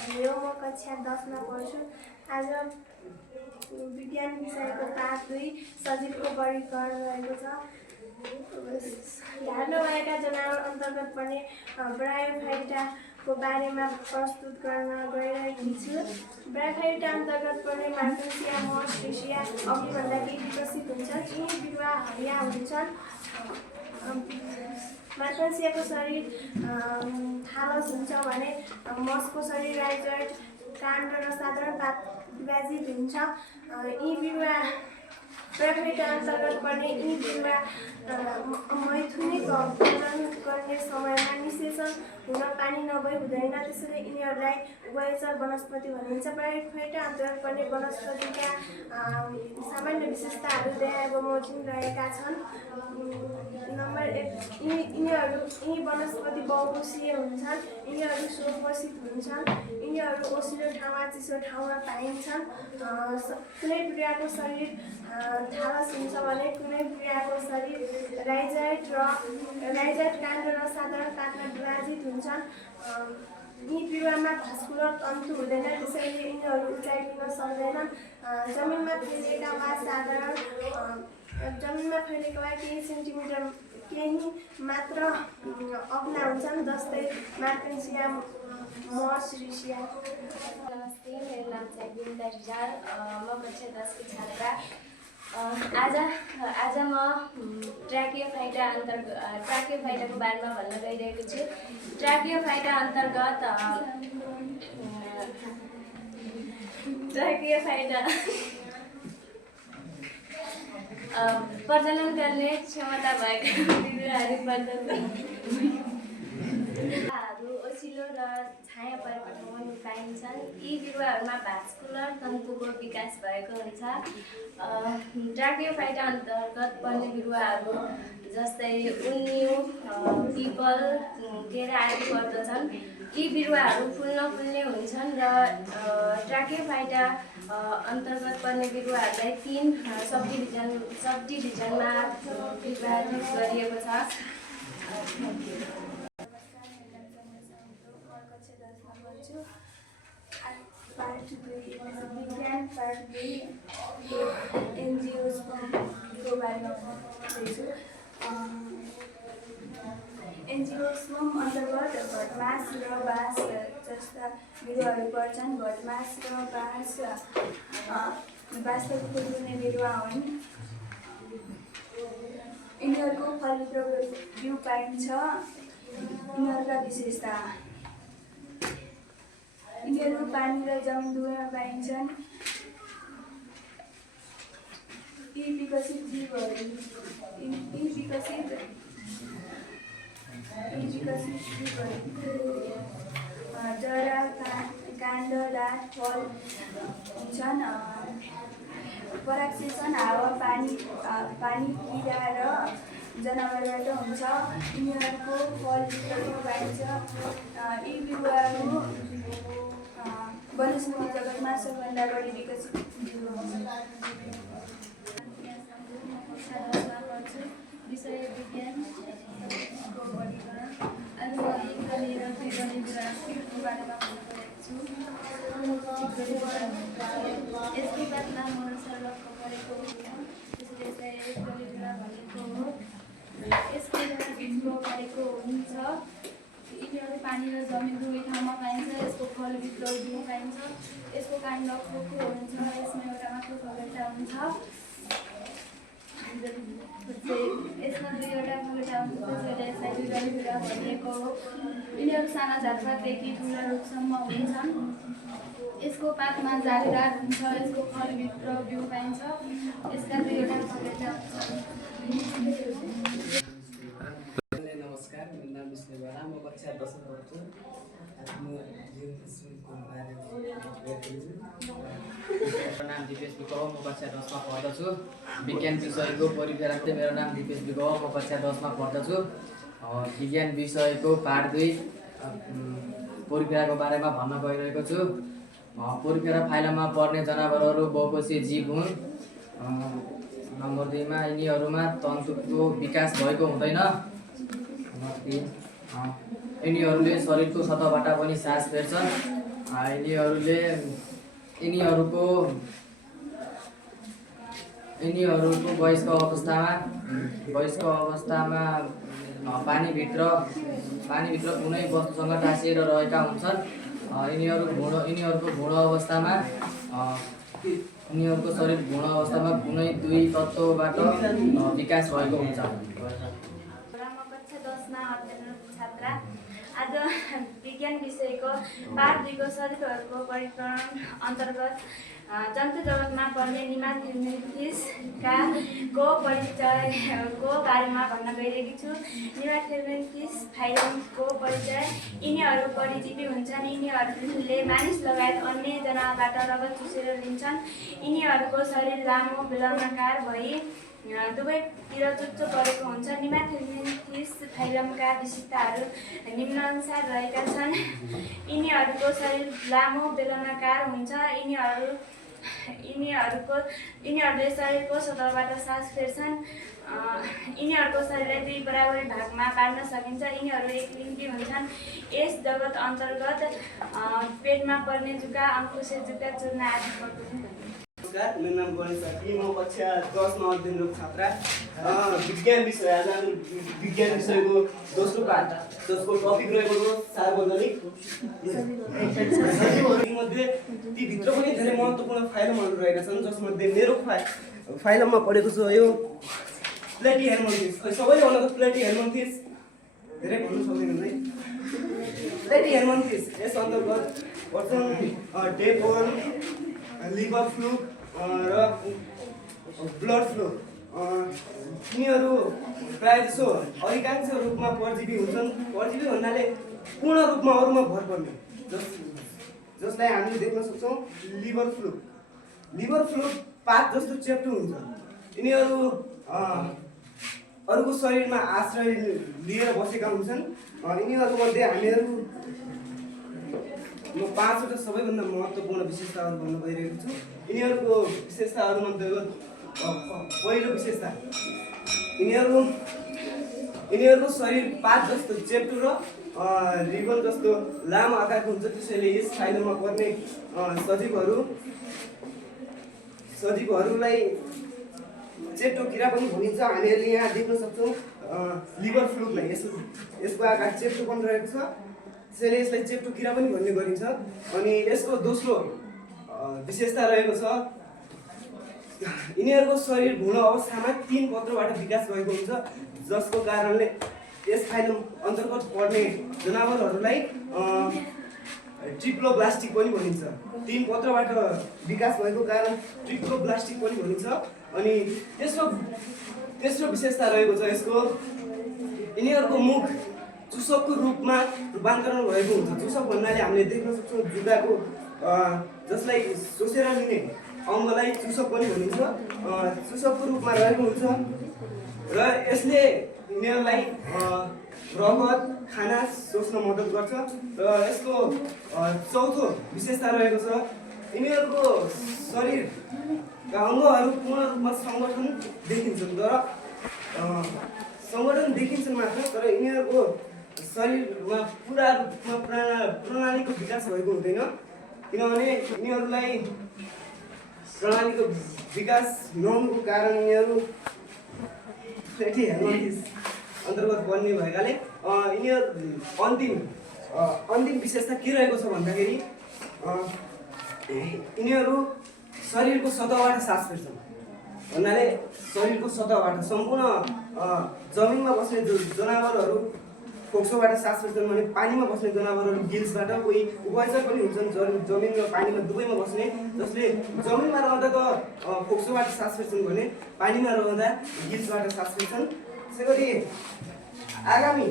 हो। म कक्षा 10 मा पढ्छु। आज विज्ञान विषयको पाठ 2 सजीवको वर्गीकरण रहेको छ। ध्यानमा भएका जनावर अन्तर्गत पर्ने ब्रायोफाइटाको बारेमा प्रस्तुत गर्न गइरहेकी छु। ब्रायोफाइटा अन्तर्गत पर्ने मार्कन्सिया, मस, रिसिया अघिभन्दा केही विकसित हुन्छन्। यी बिरुवा हरिया हुन्छन्। मार्कन्सियाको शरीर थालस हुन्छ भने मसको शरीर राइजोइड, काण्ड र साधारण पात विभाजित हुन्छ। यी बिरुवा ब्रायोफाइटा अन्तर्गत पर्ने यी बिरुवा मैथुनिक प्रजनन गर्ने समयमा निषेचन हुन पानी नभई हुँदैन। त्यसैले यिनीहरूलाई उभयचर वनस्पति भनिन्छ। ब्रायोफाइटा अन्तर्गत पर्ने वनस्पतिका सामान्य विशेषताहरू दयाबमोजिम रहेका छन्। नम्बर 1, यी वनस्पति बहुकोषीय हुन्छन्। यिनीहरू स्वपोषित हुन्छन्। यिनीहरू ओसिलो ठाउँमा चिसो ठाउँमा पाइन्छन्। कुनै बिरुवाको शरीर थालस हुन्छ भने कुनै बिरुवाको शरीर राइजोइड काण्ड र साधारण पातमा विभाजित हुन्छन्। यी बिरुवामा भास्कुलर तन्तु हुँदैन, त्यसैले यिनीहरू उचाइ लिन सक्दैनन्। जमिनमा फैलिएका वा केही सेन्टिमिटर केही मात्र अग्ला हुन्छन्, जस्तै मार्कन्सिया, मस, रिसिया। नमस्ते, मेरो नाम चाहिँ बिन्दा रिजाल। म कक्षा 10 की छात्रा। आज म ट्राकियोफाइटाको बारेमा भन्न गइरहेको छु। ट्राकियोफाइटा अन्तर्गत प्रजनन गर्ने क्षमता भएका बिरुवाहरू पर्दछन्। ओसिलो र छाया परेको ठाउँमा पाइन्छन्। यी बिरुवाहरूमा भास्कुलर तन्तुको विकास भएको हुन्छ। ट्राकियोफाइटा अन्तर्गत पर्ने बिरुवाहरू जस्तै उन्यु, पिपल, केरा आदि पर्दछन्। यी बिरुवाहरू फुल्ने हुन्छन् र ट्राकियोफाइटा अन्तर्गत पर्ने बिरुवाहरूलाई 3 सब डिभिजनमा विभाजित गरिएको छ। पार्ट 2 विज्ञान पार्ट 2 एन्जियोस्पर्मको बारेमा भन्दैछु। एन्जियोस्पर्म अन्तर्गत भटमास र बाँस जस्ता बिरुवाहरू पर्छन्। भटमास र बाँसले फुल्ने बिरुवा हुन्। यिनीहरूको फलभित्र बिउ पाइन्छ। यिनीहरूका विशेषता: यिनीहरू पानी र जमिन दुवैमा पाइन्छन्। यी विकसित जीवहरू जरा, काण्ड, डाँठ, फल हुन्छन्। परागसेचन हावा, पानी, किरा र जनावरबाट हुन्छ। यिनीहरूको फलभित्र बिउ पाइन्छ। यी बिरुवाहरू वनस्पति जगतमा सबभन्दा बढी विकसित बिरुवा हुन्। विषय विज्ञान को वर्गीकरण। आज म एक गणी र दुई गणी बिरुवाको बारेमा भन्न गएको छु। यसको बाद नामहरू सर्लक्क परेको हुन्छ, त्यसले चाहिँ एक गणी बिरुवा भनेको हो। यसको बिचको परेको हुन्छ। यिनीहरू पानी र जमिन दुवै ठाउँमा पाइन्छ। यसको फलभित्र बिउ पाइन्छ। यसको काण्ड खोक्रो हुन्छ। यसमा एउटा मात्र फलेटा हुन्छ। यसमा 2वटा फलेटा हुन्छ, त्यसैले यसलाई दुई गणी बिरुवा भनिएको हो। यिनीहरू साना झारपातदेखि ठुला रुखसम्म हुन्छन्। यसको पातमा जालीदार हुन्छ। यसको फलभित्र बिउ पाइन्छ। यसका 2वटा फलेटा हुन्छन्। नमस्कार, मेरो नाम विष्णु बरा। म कक्षा 10 मा पढ्छु। मेरो नाम दिपेश विक हो। म कक्षा 10 मा पढ्दछु। विज्ञान विषयको परिचय राख्दै मेरो नाम दिपेश विक हो। म कक्षा 10 मा पढ्दछु। विज्ञान विषयको पार्ट 2 पोरिफेराको बारेमा भन्न गइरहेको छु। पोरिफेरा फाइलममा पर्ने जनावरहरू बहुकोषीय जीव हुन्। नम्बर 2 मा यिनीहरूमा तन्तुको विकास भएको हुँदैन। नम्बर 3 यिनीहरूले शरीरको सतहबाट पनि सास फेर्छन्। यिनीहरूको वयस्क अवस्थामा पानीभित्र कुनै वस्तुसँग टाँसिएर रहेका हुन्छन्। यिनीहरूको भ्रूण अवस्थामा यिनीहरूको शरीर भ्रूण अवस्थामा कुनै दुई तत्त्वबाट विकास भएको हुन्छ। म कक्षा 10मा अध्ययनरत छात्रा। आज विज्ञान विषयको पाठ 2 को शरीरहरूको वर्गीकरण अन्तर्गत जन्तु जगतमा पर्ने निमाथेल्मिन्थिसका परिचयको बारेमा भन्न गइरहेकी छु। निमाथेल्मिन्थिस फाइलमको परिचय। यिनीहरू परजीवी हुन्छन्। यिनीहरूले मानिस लगायत अन्य जनावरबाट रगत चुसेर लिन्छन्। यिनीहरूको शरीर लामो बेलनाकार भई दुवैतिर चुच्चो परेको हुन्छ। निमाथेल्मिन्थिस फाइलमका विशेषताहरू निम्नानुसार रहेका छन्। यिनीहरूको शरीर लामो बेलनाकार हुन्छ। यिनीहरूले शरीरको सतहबाट सास फेर्छन्। यिनीहरूको शरीरलाई 2 बराबरी भागमा बाँड्न सकिन्छ। यिनीहरू एकलिङ्गी हुन्छन्। यस जगत अन्तर्गत पेटमा पर्ने जुका, अङ्कुशे जुका, चूर्ण आदि पर्दछन्। नमस्कार, मेरो नाम गणेश साकी। म कक्षा 10मा अध्ययनरत छात्रा। विज्ञान विषय आज हामी विज्ञान विषयको दोस्रो पाठ जसको टपिक रहेको हो सार्वजनिक सजीवहरूमध्ये ती भित्र पनि धेरै महत्त्वपूर्ण फाइलमहरू रहेका छन्, जसमध्ये मेरो फाइलममा पढेको छ यो प्लेटिहेल्मिन्थिस। सबैले भनेको प्लेटिहेल्मिन्थिस धेरै भन्नु सक्दैन है। प्लेटिहेल्मिन्थिस यस अन्तर्गत पर्छन् टेपवर्म, लिभर फ्लू र ब्लड फ्लू। यिनीहरू प्रायःजसो अधिकांश रूपमा परजीवी हुन्छन्। परजीवी भन्नाले पूर्ण रूपमा अरूमा भर पर्ने, जसलाई हामीले देख्न सक्छौँ लिभर फ्लू। लिभर फ्लू पात जस्तो चेप्टो हुन्छ। यिनीहरू अरूको शरीरमा आश्रय लिएर बसेका हुन्छन्। यिनीहरूमध्ये हामीहरू म 5वटा सबैभन्दा महत्त्वपूर्ण विशेषताहरू भन्न गइरहेको छु। यिनीहरूको विशेषताहरू अन्तर्गत पहिलो विशेषता यिनीहरूको शरीर पात जस्तो चेप्टो र रिबन जस्तो लामो आकारको हुन्छ। त्यसैले यस फाइलममा पर्ने सजीवहरूलाई चेप्टो किरा पनि भनिन्छ। हामीहरूले यहाँ देख्न सक्छौँ लिभर फ्लूलाई। यसको आकार चेप्टो पनि रहेको छ, त्यसैले यसलाई चेप्टो किरा पनि भन्ने गरिन्छ। अनि यसको दोस्रो विशेषता रहेको छ यिनीहरूको शरीर भ्रूण अवस्थामा 3 पत्रबाट विकास भएको हुन्छ, जसको कारणले यस फाइलम अन्तर्गत पर्ने जनावरहरूलाई ट्रिप्लोब्लास्टिक पनि भनिन्छ। 3 पत्रबाट विकास भएको कारण ट्रिप्लोब्लास्टिक पनि भनिन्छ। अनि तेस्रो विशेषता रहेको छ यसको यिनीहरूको मुख चुसकको रूपमा रूपान्तरण भएको हुन्छ। चुसक भन्नाले हामीले देख्न सक्छौँ जुगाको जसलाई सोसेर लिने अङ्गलाई चुसक पनि भनिन्छ। चुसकको रूपमा रहेको हुन्छ र यसले यिनीहरूलाई रगत खाना सोच्न मद्दत गर्छ। र यसको चौथो विशेषता रहेको छ यिनीहरूको शरीरका अङ्गहरू पूर्ण रूपमा सङ्गठन देखिन्छन् मात्र, तर यिनीहरूको शरीरमा पुरा रूपमा प्रणालीको विकास भएको हुँदैन, किनभने यिनीहरूलाई प्रणालीको विकास नहुनुको कारण यिनीहरू प्लेटिहेल्मिन्थिस अन्तर्गत बन्ने भएकाले यिनीहरू अन्तिम विशेषता के रहेको छ भन्दाखेरि यिनीहरू शरीरको सतहबाट सास फेर्छन्। भन्नाले शरीरको सतहबाट सम्पूर्ण जमिनमा बस्ने जनावरहरू फोक्सोबाट सास फेर्छन् भने पानीमा बस्ने जनावरहरू गिल्सबाट, कोही उभयचर पनि हुन्छन् जमिन र पानीमा दुवैमा बस्ने, जसले जमिनमा रहँदा त फोक्सोबाट सास फेर्छन् भने पानीमा रहँदा गिल्सबाट सास फेर्छन्। त्यसै गरी आगामी